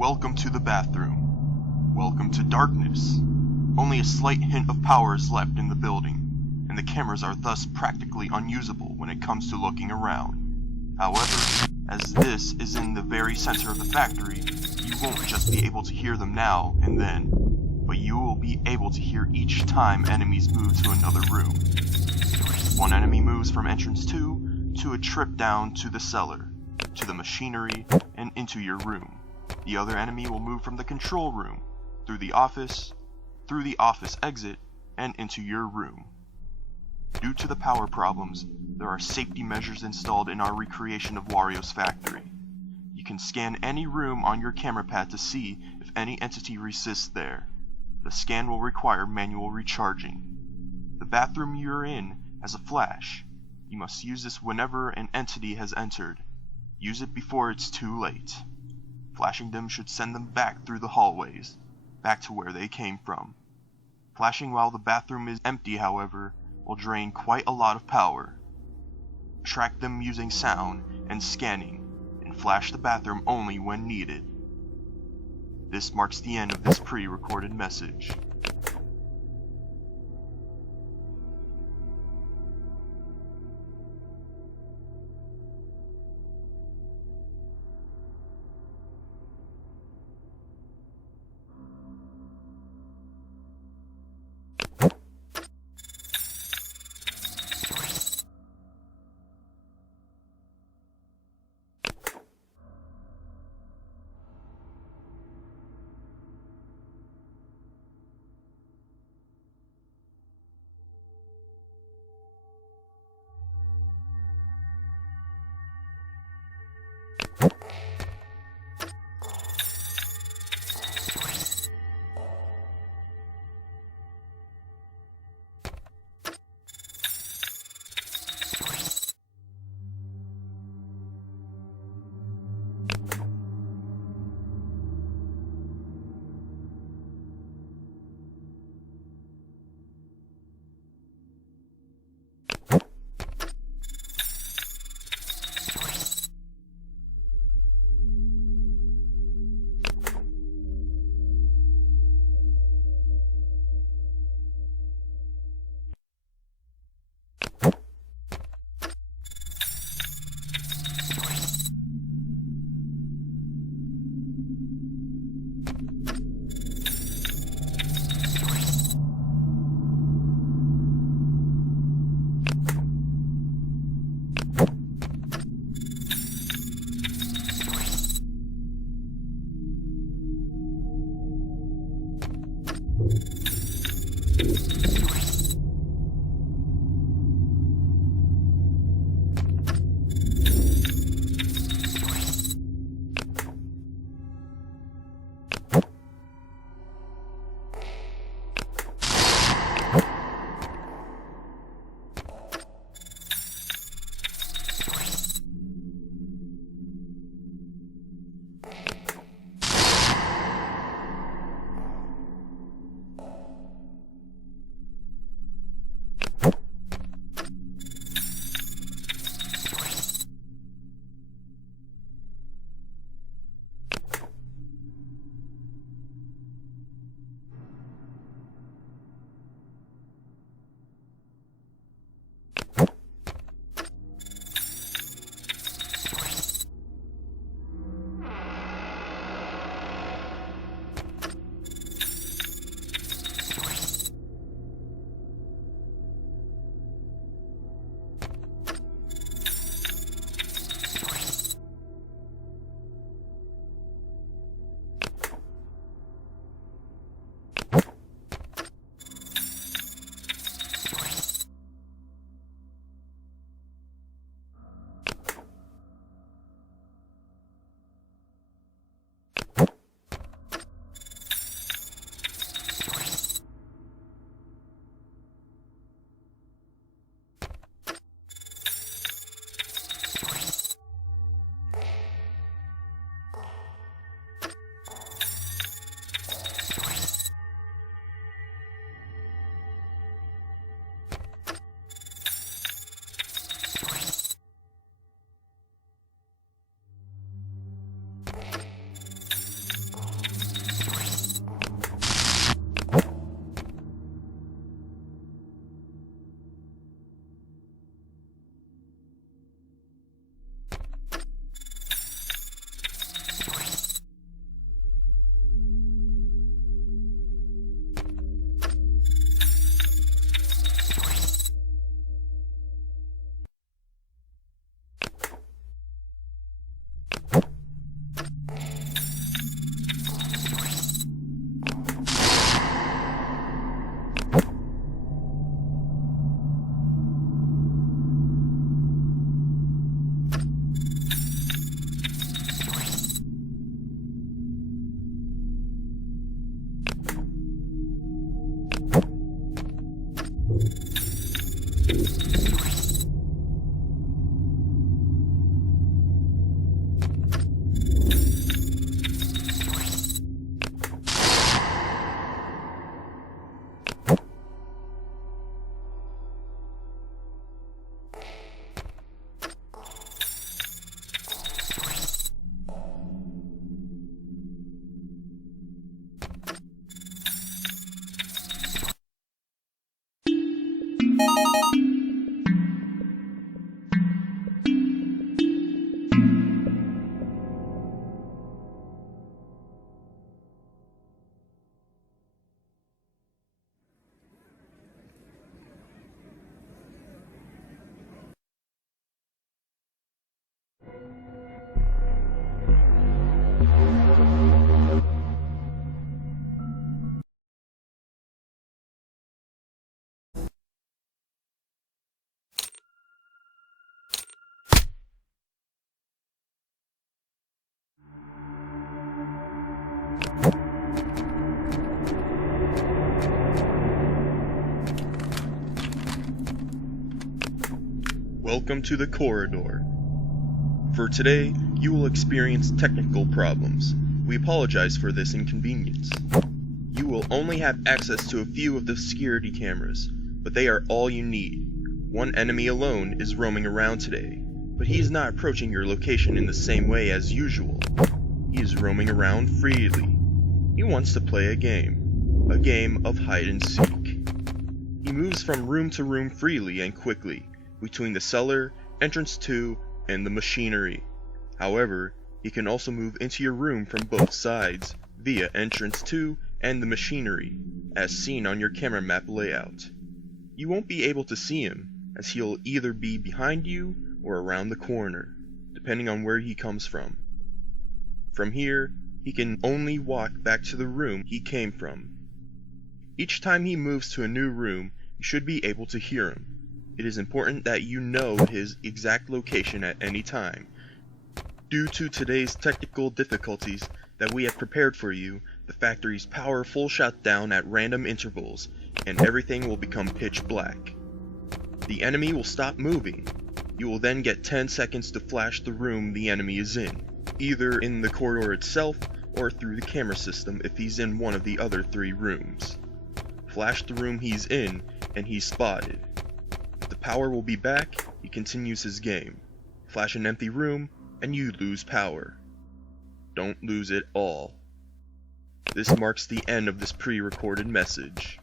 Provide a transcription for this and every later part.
Welcome to the bathroom. Welcome to darkness. Only a slight hint of power is left in the building, and the cameras are thus practically unusable when it comes to looking around. However, as this is in the very center of the factory, you won't just be able to hear them now and then, but you will be able to hear each time enemies move to another room. One enemy moves from entrance 2 to a trip down to the cellar, to the machinery, and into your room. The other enemy will move from the control room, through the office exit, and into your room. Due to the power problems, there are safety measures installed in our recreation of Wario's factory. You can scan any room on your camera pad to see if any entity resists there. The scan will require manual recharging. The bathroom you're in has a flash. You must use this whenever an entity has entered. Use it before it's too late. Flashing them should send them back through the hallways, back to where they came from. Flashing while the bathroom is empty, however, will drain quite a lot of power. Track them using sound and scanning, and flash the bathroom only when needed. This marks the end of this pre-recorded message. Welcome to the corridor. For today, you will experience technical problems. We apologize for this inconvenience. You will only have access to a few of the security cameras, but they are all you need. One enemy alone is roaming around today, but he is not approaching your location in the same way as usual. He is roaming around freely. He wants to play a game of hide and seek. He moves from room to room freely and quickly, between the cellar, entrance 2, and the machinery. However, he can also move into your room from both sides, via entrance 2 and the machinery, as seen on your camera map layout. You won't be able to see him, as he'll either be behind you or around the corner, depending on where he comes from. From here, he can only walk back to the room he came from. Each time he moves to a new room, you should be able to hear him. It is important that you know his exact location at any time. Due to today's technical difficulties that we have prepared for you, the factory's power full shut down at random intervals, and everything will become pitch black. The enemy will stop moving. You will then get 10 seconds to flash the room the enemy is in, either in the corridor itself or through the camera system if he's in one of the other 3 rooms. Flash the room he's in, and he's spotted. The power will be back, he continues his game. Flash an empty room, and you lose power. Don't lose it all. This marks the end of this pre-recorded message.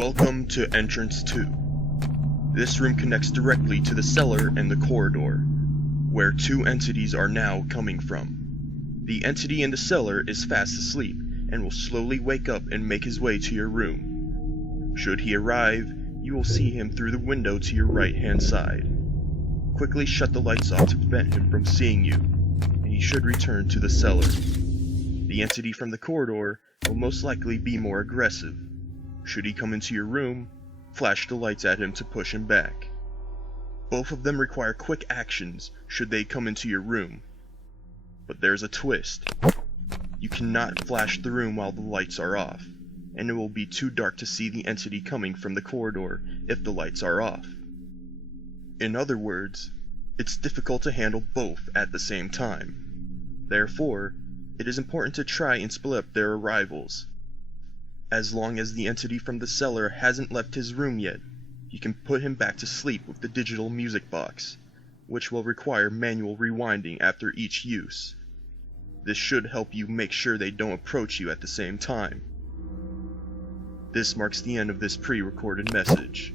Welcome to Entrance 2. This room connects directly to the cellar and the corridor, where two entities are now coming from. The entity in the cellar is fast asleep and will slowly wake up and make his way to your room. Should he arrive, you will see him through the window to your right-hand side. Quickly shut the lights off to prevent him from seeing you, and he should return to the cellar. The entity from the corridor will most likely be more aggressive. Should he come into your room, flash the lights at him to push him back. Both of them require quick actions should they come into your room. But there's a twist. You cannot flash the room while the lights are off, and it will be too dark to see the entity coming from the corridor if the lights are off. In other words, it's difficult to handle both at the same time. Therefore, it is important to try and split up their arrivals. As long as the entity from the cellar hasn't left his room yet, you can put him back to sleep with the digital music box, which will require manual rewinding after each use. This should help you make sure they don't approach you at the same time. This marks the end of this pre-recorded message.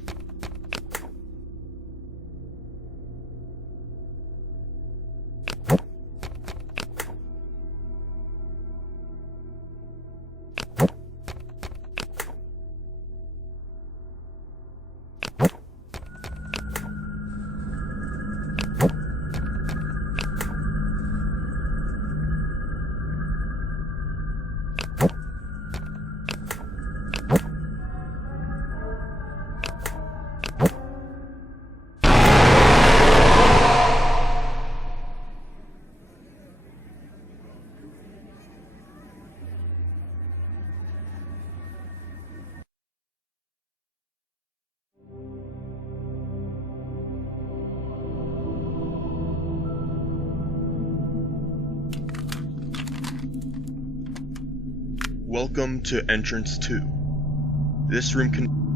Welcome to Entrance 2. This room can...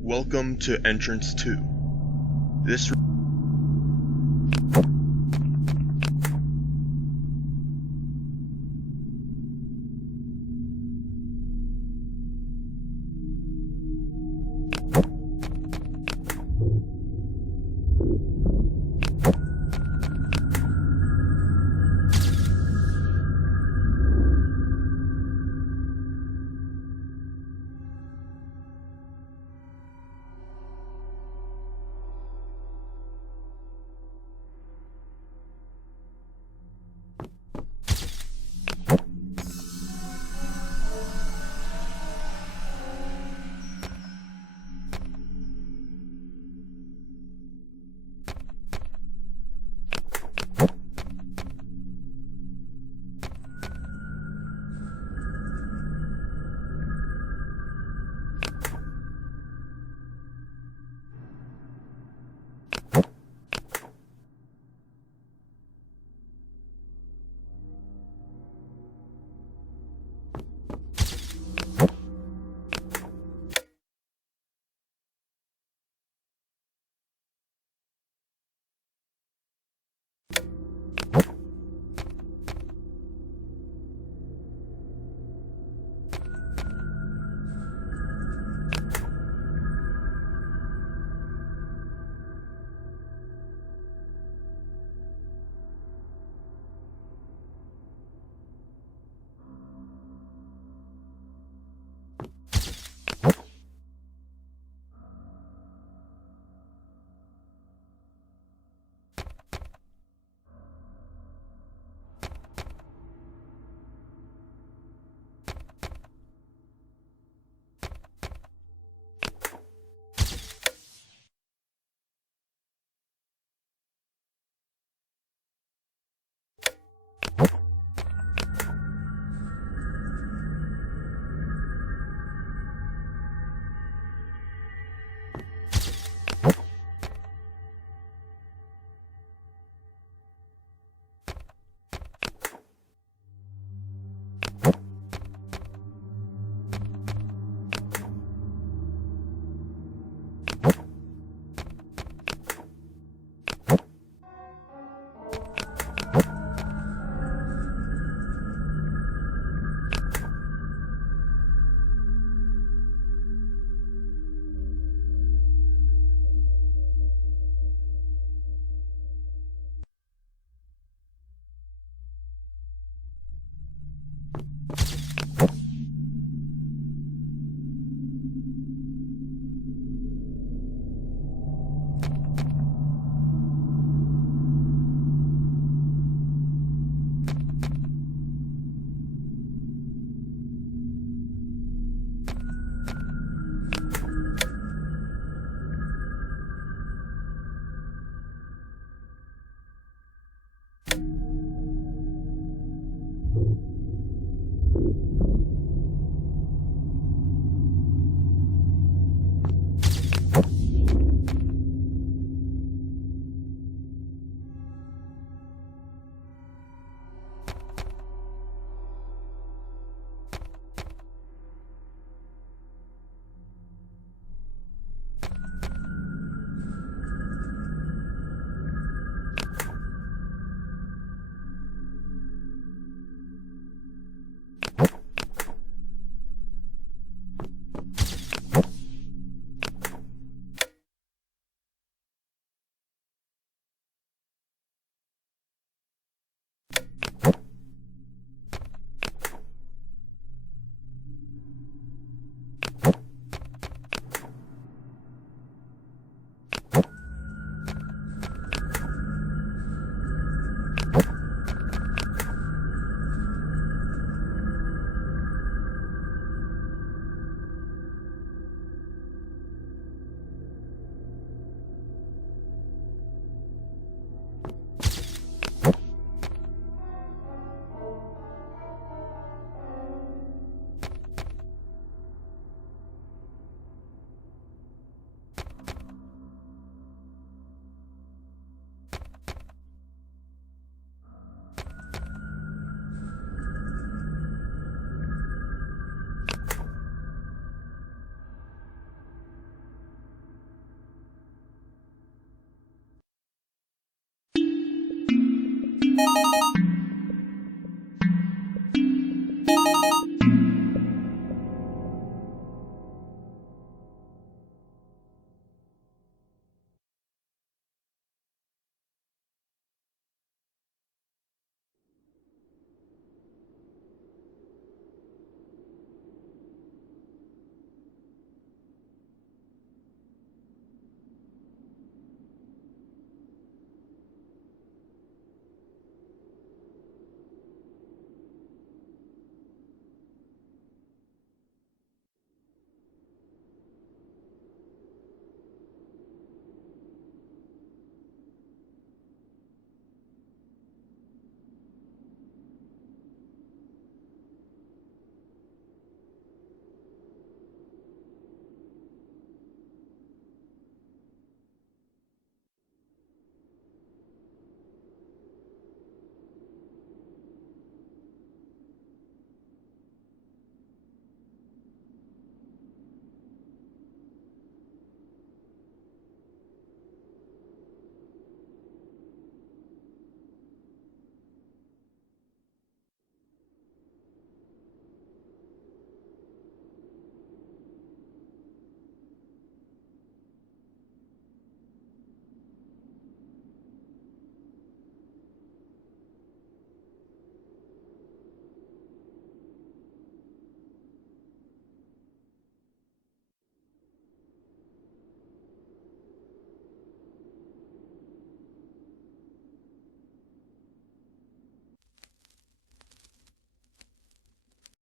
Welcome to Entrance 2. This